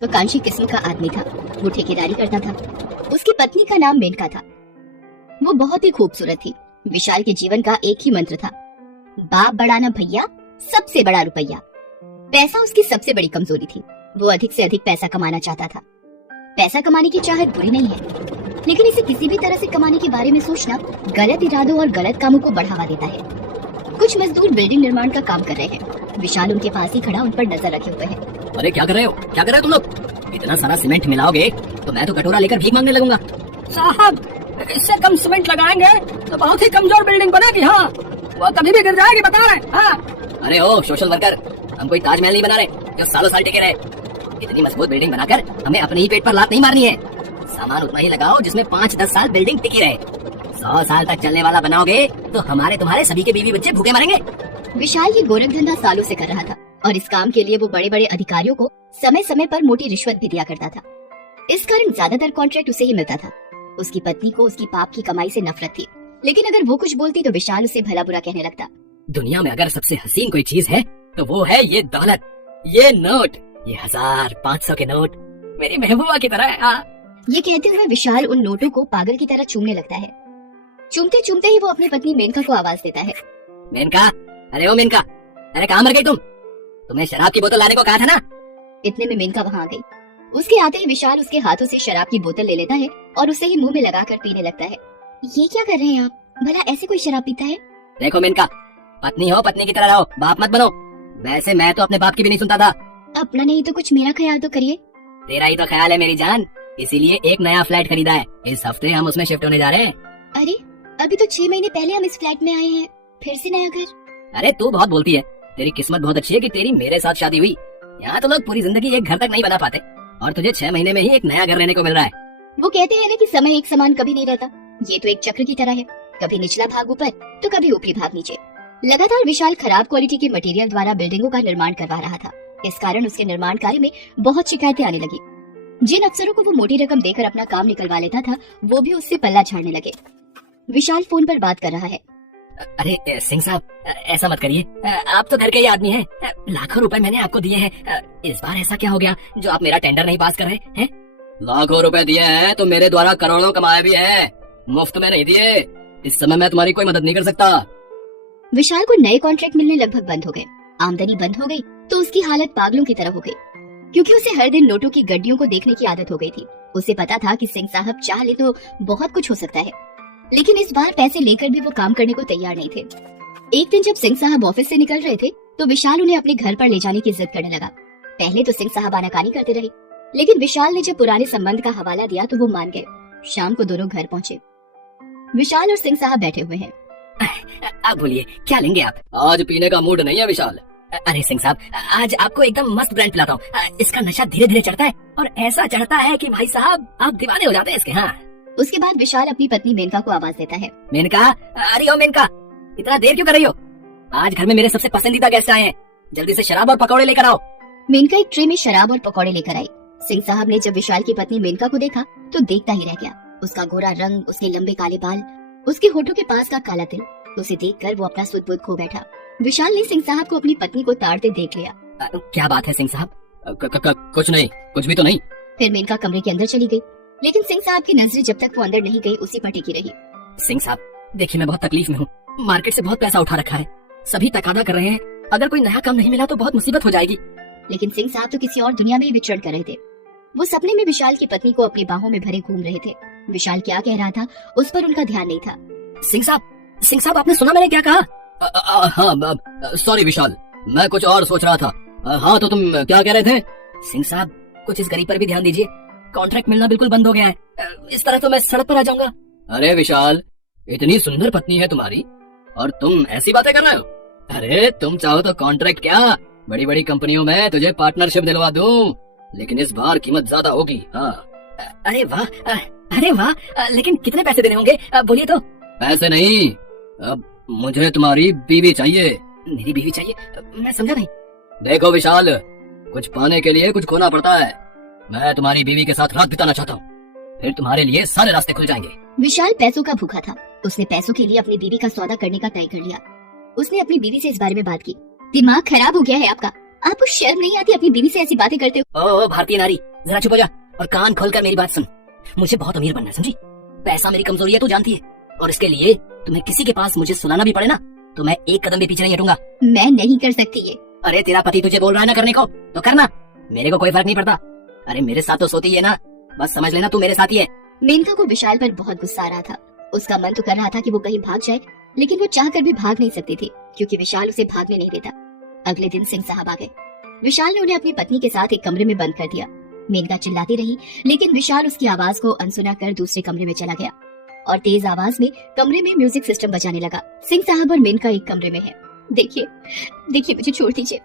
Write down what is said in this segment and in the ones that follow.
वो कांशी किस्म का आदमी था। वो ठेकेदारी करता था। उसकी पत्नी का नाम मेनका था। वो बहुत ही खूबसूरत थी। विशाल के जीवन का एक ही मंत्र था, बाप बड़ा ना भैया, सबसे बड़ा रुपया। पैसा उसकी सबसे बड़ी कमजोरी थी। वो अधिक से अधिक पैसा कमाना चाहता था। पैसा कमाने की चाहत बुरी नहीं है, लेकिन इसे किसी भी तरह से कमाने के बारे में सोचना गलत इरादों और गलत कामों को बढ़ावा देता है। कुछ मजदूर बिल्डिंग निर्माण का काम कर रहे हैं। विशाल उनके पास ही खड़ा उन पर नजर रखे हुए है। अरे क्या कर रहे हो, क्या कर रहे हो तुम लोग? इतना सारा सीमेंट मिलाओगे तो मैं तो कटोरा लेकर भीख मांगने लगूंगा। साहब, इससे कम सीमेंट लगाएंगे तो बहुत ही कमजोर बिल्डिंग बनेगी। हाँ, वो कभी भी गिर जाएगी, बता रहे। हाँ। अरे ओ सोशल वर्कर, हम कोई ताजमहल नहीं बना रहे जो सालों साल टिके रहे। इतनी मजबूत बिल्डिंग बनाकर हमें अपने ही पेट पर लात नहीं मारनी है। सामान उतना ही लगाओ जिसमें 5-10 साल बिल्डिंग टिकी रहे। 100 साल तक चलने वाला बनाओगे तो हमारे तुम्हारे सभी के बीवी बच्चे भूखे मरेंगे। विशाल ये गोरख धंधा सालों से कर रहा था और इस काम के लिए वो बड़े बड़े अधिकारियों को समय समय पर मोटी रिश्वत भी दिया करता था। इस कारण ज्यादातर कॉन्ट्रैक्ट उसे ही मिलता था। उसकी पत्नी को उसकी पाप की कमाई से नफरत थी, लेकिन अगर वो कुछ बोलती तो विशाल उसे भला बुरा कहने लगता। दुनिया में अगर सबसे हसीन कोई चीज है तो वो है ये दौलत, ये नोट, ये 1000-500 के नोट मेरी महबूबा की तरह है। ये कहते हुए विशाल उन नोटों को पागल की तरह चूमने लगता है। चूमते चूमते ही वो अपनी पत्नी मेनका को आवाज देता है। मेनका, अरे ओ मेनका, अरे कहाँ मर गई तुम? तुम्हें शराब की बोतल लाने को कहा था ना? इतने में मेनका वहाँ आ गई। उसके आते ही विशाल उसके हाथों से शराब की बोतल ले लेता है और उसे ही मुंह में लगाकर पीने लगता है। ये क्या कर रहे हैं आप? भला ऐसे कोई शराब पीता है? देखो मेनका, पत्नी हो पत्नी की तरह रहो, बाप मत बनो। वैसे मैं तो अपने बाप की भी नहीं सुनता था। अपना नहीं तो कुछ मेरा ख्याल तो करिए। तेरा ही तो ख्याल है मेरी जान, इसीलिए एक नया फ्लैट खरीदा है। इस हफ्ते हम उसमें शिफ्ट होने जा रहे हैं। अरे अभी तो 6 महीने पहले हम इस फ्लैट में आए हैं, फिर से नया घर? अरे तू बहुत बोलती है। तेरी किस्मत बहुत अच्छी है कि तेरी मेरे साथ शादी हुई। यहाँ तो लोग पूरी जिंदगी एक घर तक नहीं बना पाते और तुझे 6 महीने में ही एक नया घर रहने को मिल रहा है। वो कहते हैं ना कि समय एक समान कभी नहीं रहता। ये तो एक चक्र की तरह है, कभी निचला भाग ऊपर तो कभी ऊपरी भाग नीचे। लगातार विशाल खराब क्वालिटी के मटेरियल द्वारा बिल्डिंगों का निर्माण करवा रहा था। इस कारण उसके निर्माण कार्य में बहुत शिकायतें आने लगी। जिन अफसरों को वो मोटी रकम देकर अपना काम निकलवा लेता था, वो भी उससे पल्ला झाड़ने लगे। विशाल फोन पर बात कर रहा है। अरे सिंह साहब, ऐसा मत करिए, आप तो घर के ही आदमी हैं। लाखों रुपए मैंने आपको दिए हैं, इस बार ऐसा क्या हो गया जो आप मेरा टेंडर नहीं पास कर रहे हैं? लाखों रुपए दिए हैं तो मेरे द्वारा करोड़ों कमाए भी हैं, मुफ्त में नहीं दिए। इस समय मैं तुम्हारी कोई मदद नहीं कर सकता। विशाल को नए कॉन्ट्रैक्ट मिलने लगभग बंद हो गए। आमदनी बंद हो गई तो उसकी हालत पागलों की तरह हो गई, क्योंकि उसे हर दिन नोटों की गड्डियों को देखने की आदत हो गई थी। उसे पता था कि सिंह साहब चाह ले तो बहुत कुछ हो सकता है, लेकिन इस बार पैसे लेकर भी वो काम करने को तैयार नहीं थे। एक दिन जब सिंह साहब ऑफिस से निकल रहे थे तो विशाल उन्हें अपने घर पर ले जाने की जिद करने लगा। पहले तो सिंह साहब आनाकानी करते रहे, लेकिन विशाल ने जब पुराने संबंध का हवाला दिया तो वो मान गए। शाम को दोनों घर पहुंचे। विशाल और सिंह साहब बैठे हुए हैं। आप बोलिए, क्या लेंगे आप? आज पीने का मूड नहीं है विशाल। अरे सिंह साहब, आज आपको एकदम मस्त ब्रांड पिलाता हूँ। इसका नशा धीरे धीरे चढ़ता है और ऐसा चढ़ता है कि भाई साहब आप दीवाने हो जाते हैं इसके। हाँ। उसके बाद विशाल अपनी पत्नी मेनका को आवाज देता है। मेनका, अरे ओ मेनका, इतना देर क्यों कर रही हो? आज घर में मेरे सबसे पसंदीदा गेस्ट आए हैं, जल्दी से शराब और पकौड़े लेकर आओ। मेनका एक ट्रे में शराब और पकौड़े लेकर आई। सिंह साहब ने जब विशाल की पत्नी मेनका को देखा तो देखता ही रह गया। उसका गोरा रंग, उसके लंबे काले बाल, उसके होठों के पास का काला तिल, उसे देखकर वो अपना सुध बुध खो बैठा। विशाल ने सिंह साहब को अपनी पत्नी को ताड़ते देख लिया। क्या बात है सिंह साहब? कुछ नहीं, कुछ भी तो नहीं। फिर मेनका कमरे के अंदर चली गई, लेकिन सिंह साहब की नजरें जब तक वो अंदर नहीं गई उसी पर टिकी रही। सिंह साहब देखिए, मैं बहुत तकलीफ में हूँ। मार्केट से बहुत पैसा उठा रखा है, सभी तकादा कर रहे हैं। अगर कोई नया काम नहीं मिला तो बहुत मुसीबत हो जाएगी। लेकिन सिंह साहब तो किसी और दुनिया में ही विचरण कर रहे थे। वो सपने में विशाल की पत्नी को अपनी बाहों में भरे घूम रहे थे। विशाल क्या कह रहा था उस पर उनका ध्यान नहीं था। सिंह साहब आपने सुना मैंने क्या कहा? हाँ सॉरी विशाल, मैं कुछ और सोच रहा था। हाँ तो तुम क्या कह रहे थे? सिंह साहब कुछ इस गरीब पर भी ध्यान दीजिए, कॉन्ट्रैक्ट मिलना बिल्कुल बंद हो गया है। इस तरह तो मैं सड़क पर आ जाऊंगा। अरे विशाल, इतनी सुंदर पत्नी है तुम्हारी और तुम ऐसी बातें कर रहे हो? अरे तुम चाहो तो कॉन्ट्रैक्ट क्या, बड़ी बड़ी कंपनियों में तुझे पार्टनरशिप दिलवा दूं, लेकिन इस बार कीमत ज्यादा होगी। हाँ। अरे वाह, लेकिन कितने पैसे देने होंगे? बोलिए तो। पैसे नहीं, अब मुझे तुम्हारी बीवी चाहिए। मेरी बीवी चाहिए? मैं समझा नहीं। देखो विशाल, कुछ पाने के लिए कुछ खोना पड़ता है। मैं तुम्हारी बीवी के साथ रात बिताना चाहता हूँ, फिर तुम्हारे लिए सारे रास्ते खुल जाएंगे। विशाल पैसों का भूखा था। उसने पैसों के लिए अपनी बीवी का सौदा करने का तय कर लिया। उसने अपनी बीवी से इस बारे में बात की। दिमाग खराब हो गया है आपका? आपको शर्म नहीं आती अपनी बीवी से ऐसी बातें करते हो? ओ भारतीय नारी, जरा चुप हो जा और कान खोलकर मेरी बात सुन। मुझे बहुत अमीर बनना है, समझी? पैसा मेरी कमजोरी है, तू जानती है, और इसके लिए तुम्हें किसी के पास मुझे सुनाना भी पड़े ना, तो मैं एक कदम भी पीछे नहीं हटूंगा। मैं नहीं कर सकती ये। अरे तेरा पति तुझे बोल रहा है ना करने को, तो करना, मेरे को कोई फर्क नहीं पड़ता। अरे मेरे साथ तो सोती है ना, बस समझ लेना तू मेरे साथ ही है। मेनका को विशाल पर बहुत गुस्सा आ रहा था। उसका मन तो कर रहा था कि वो कहीं भाग जाए, लेकिन वो चाहकर भी भाग नहीं सकती थी, क्योंकि विशाल उसे भागने नहीं देता। अगले दिन सिंह साहब आ गए। विशाल ने उन्हें अपनी पत्नी के साथ एक कमरे में बंद कर दिया। मेनका चिल्लाती रही, लेकिन विशाल उसकी आवाज को अनसुना कर दूसरे कमरे में चला गया और तेज आवाज में कमरे में म्यूजिक सिस्टम बजाने लगा। सिंह साहब और मेनका एक कमरे में है। देखिए देखिए, मुझे छोड़ दीजिए,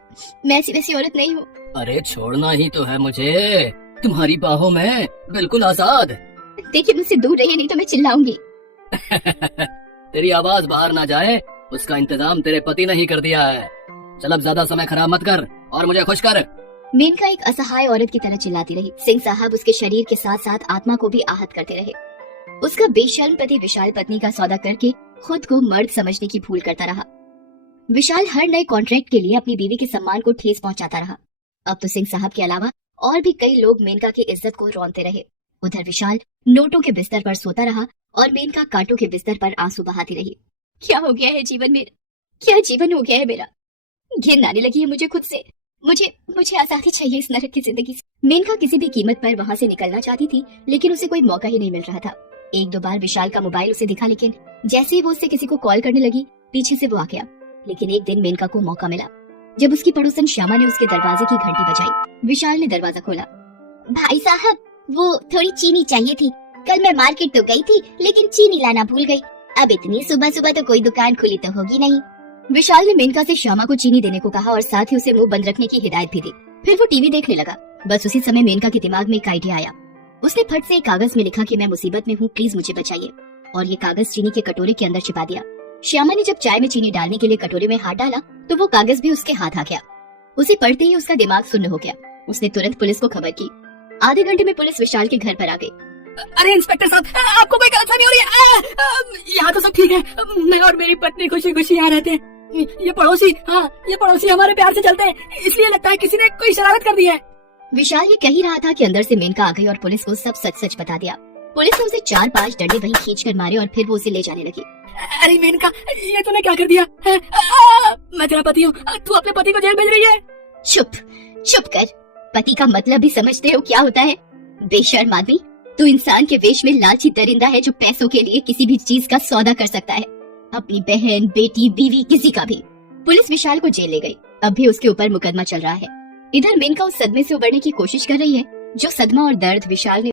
मैं ऐसी वैसी औरत नहीं हूँ। अरे छोड़ना ही तो है मुझे, तुम्हारी बाहों में बिल्कुल आजाद। देखिए, मुझसे दूर रहिए, नहीं तो मैं चिल्लाऊंगी। तेरी आवाज बाहर ना जाए, उसका इंतजाम तेरे पति ने ही कर दिया है। चल अब ज्यादा समय खराब मत कर और मुझे खुश कर। मेनका एक असहाय औरत की तरह चिल्लाती रही। सिंह साहब उसके शरीर के साथ साथ आत्मा को भी आहत करते रहे। उसका बेशर्म पति विशाल पत्नी का सौदा करके खुद को मर्द समझने की भूल करता रहा। विशाल हर नए कॉन्ट्रैक्ट के लिए अपनी बीवी के सम्मान को ठेस पहुंचाता रहा। अब तो सिंह साहब के अलावा और भी कई लोग मेनका की इज्जत को रौंदते रहे। उधर विशाल नोटों के बिस्तर पर सोता रहा और मेनका कांटों के बिस्तर पर आंसू बहाती रही। क्या हो गया है जीवन मेरा, क्या जीवन हो गया है मेरा। घिन आने लगी है मुझे खुद से। मुझे आजादी चाहिए इस नरक की जिंदगी से। मेनका किसी भी कीमत पर वहाँ से निकलना चाहती थी, लेकिन उसे कोई मौका ही नहीं मिल रहा था। एक दो बार विशाल का मोबाइल उसे दिखा, लेकिन जैसे ही वो उससे किसी को कॉल करने लगी, पीछे से वो आ गया। लेकिन एक दिन मेनका को मौका मिला, जब उसकी पड़ोसन श्यामा ने उसके दरवाजे की घंटी बजाई। विशाल ने दरवाजा खोला। भाई साहब, वो थोड़ी चीनी चाहिए थी। कल मैं मार्केट तो गई थी, लेकिन चीनी लाना भूल गई। अब इतनी सुबह सुबह तो कोई दुकान खुली तो होगी नहीं। विशाल ने मेनका से श्यामा को चीनी देने को कहा और साथ ही उसे मुंह बंद रखने की हिदायत भी दी। फिर वो टीवी देखने लगा। बस उसी समय मेनका के दिमाग में एक आइडिया आया। उसने फट से एक कागज में लिखा कि मैं मुसीबत में हूँ, प्लीज मुझे बचाइए, और ये कागज चीनी के कटोरे के अंदर छिपा दिया। श्यामा ने जब चाय में चीनी डालने के लिए कटोरे में हाथ डाला, तो वो कागज भी उसके हाथ आ गया। उसे पढ़ते ही उसका दिमाग सुन्न हो गया। उसने तुरंत पुलिस को खबर की। आधे घंटे में पुलिस विशाल के घर पर आ गई। अरे इंस्पेक्टर साहब, आपको कोई गलतफहमी हो रही है? यहाँ तो सब ठीक है, मैं और मेरी पत्नी खुशी खुशी यहाँ रहते हैं। ये पड़ोसी हमारे प्यार से चलते हैं, इसलिए लगता है किसी ने कोई शरारत कर दी है। विशाल ये कह ही रहा था कि अंदर से मेनका आ गई और पुलिस को सब सच सच बता दिया। पुलिस ने उसे 4-5 डंडे वहीं खींचकर मारे और फिर वो उसे ले जाने लगी। अरे मेनका, ये तूने क्या कर दिया है? मैं तेरा पति हूँ, तू अपने पति को जेल भेज रही है। चुप कर। पति का मतलब भी समझते हो क्या होता है? बेशर्म आदमी, तू इंसान के वेश में लालची दरिंदा है जो पैसों के लिए किसी भी चीज का सौदा कर सकता है, अपनी बहन, बेटी, बीवी, किसी का भी। पुलिस विशाल को जेल ले गई। अब भी उसके ऊपर मुकदमा चल रहा है। इधर मेनका उस सदमे से उबरने की कोशिश कर रही है जो सदमा और दर्द विशाल ने